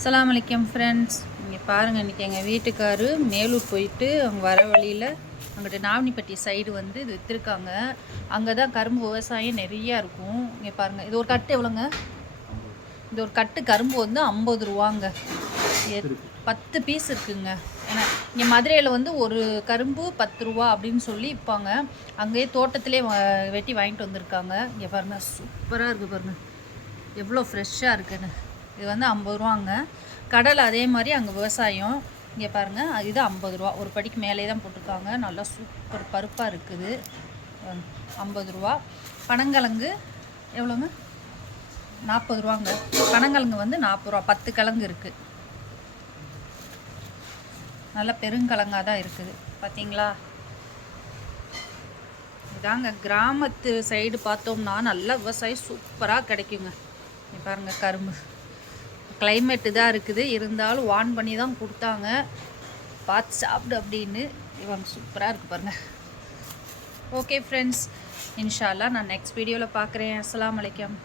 அஸ்ஸலாமு அலைக்கும் ஃப்ரெண்ட்ஸ் இங்கே பாருங்கள் இன்றைக்கி எங்கள் வீட்டுக்காரு மேலூர் போயிட்டு அவங்க வர வழியில் அங்கிட்டு நாவனிப்பட்டி சைடு வந்து இது விற்றுருக்காங்க அங்கே தான் கரும்பு விவசாயம் நிறையா இருக்கும். இங்கே பாருங்கள் இது ஒரு கட்டு எவ்வளோங்க? இது ஒரு கட்டு கரும்பு வந்து ஐம்பது ரூபாங்க. பத்து பீஸ் இருக்குங்க. ஏன்னா இங்கே மதுரையில் வந்து ஒரு கரும்பு பத்து ரூபா அப்படின்னு சொல்லி விற்பாங்க அங்கேயே தோட்டத்திலே வெட்டி வாங்கிட்டு வந்திருக்காங்க. இங்கே பாருங்கள் சூப்பராக இருக்குது பாருங்கள் எவ்வளோ ஃப்ரெஷ்ஷாக இருக்குன்னு. இது வந்து ஐம்பது ரூபாங்க. கடலை அதே மாதிரி அங்கே விவசாயம். இங்கே பாருங்கள் இது ஐம்பது ரூபா. ஒரு படிக்கு மேலே தான் போட்டிருக்காங்க. நல்லா சூப்பர் பருப்பாக இருக்குது. ஐம்பது ரூபா. பனங்கிழங்கு எவ்வளோங்க? நாற்பது ரூபாங்க. பனங்கிழங்கு வந்து நாற்பது ரூபா. பத்து கிழங்கு இருக்குது நல்லா பெருங்கிழங்காக தான் இருக்குது. பார்த்தீங்களா இதாங்க கிராமத்து சைடு பார்த்தோம்னா நல்ல விவசாயம் சூப்பராக கிடைக்குங்க. இங்க பாருங்க கரும்பு. கிளைமேட்டு தான் இருக்குது. இருந்தாலும் வான் பண்ணி தான் கொடுத்தாங்க. பார்த்து சாப்பிடு அப்படின்னு. இவங்க சூப்பராக இருக்கு பாருங்க. ஓகே ஃப்ரெண்ட்ஸ் இன்ஷால்லா நான் நெக்ஸ்ட் வீடியோவில் பார்க்குறேன். அஸ்லாம் வலைக்கம்